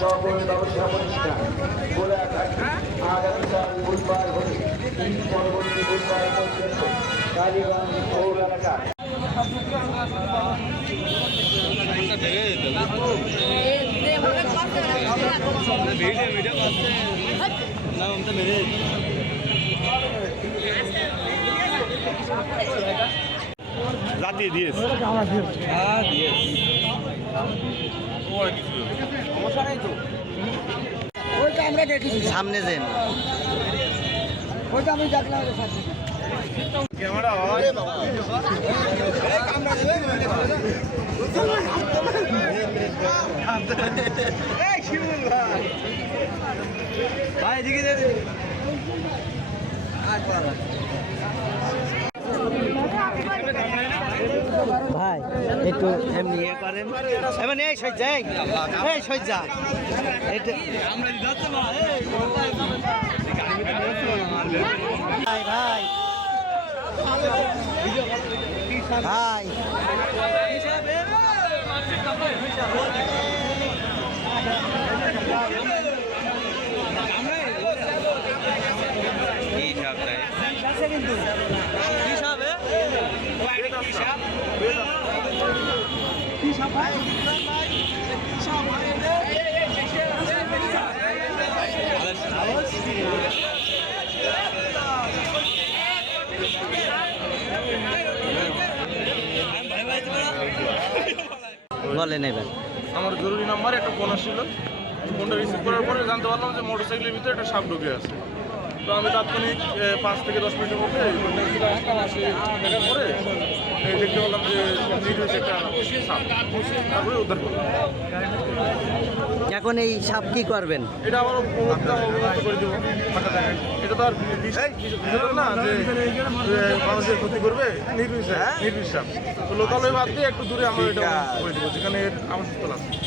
সকল ব্যবসা প্রতিষ্ঠান খোলা থাকে আগামীকাল বুধবার হতে পরবর্তী বুধবার পর্যন্ত কালীগঞ্জ পৌর এলাকা রাতে দিয়েছে সামনে যেন ওইটা আমি দেখলাম ক্যামেরা ভাই দিকে ভাই একটু এমনি ইয়ে করেন এমন এই সজ্জা এই সজ্জা ভাই ভাই ভাই বলেন এবার আমার জরুরি নাম্বার একটা ফোন আসছিল ফোনটা রিসিভ করার পরে জানতে পারলাম যে মোটরসাইকেলের ভিতরে একটা সাপ ঢুকে আছে। তো আমি তাৎক্ষণিক 5 থেকে 10 মিনিটের মধ্যে দেখার পরে দেখতে পেলাম যে নির্দিষ্ট একটা সাপ, তারপরে উদ্ধার করলাম। এখন এই সাপ কি করবেন? এটা আবার অবগত করে দেবো। এটা তো আর না যে মানুষের ক্ষতি করবে, নির্বিষ সাপ। তো লোকালয় বাদ দিয়ে একটু দূরে আমরা এটা করে দেবো যেখানে এর আবাসস্থল আছে।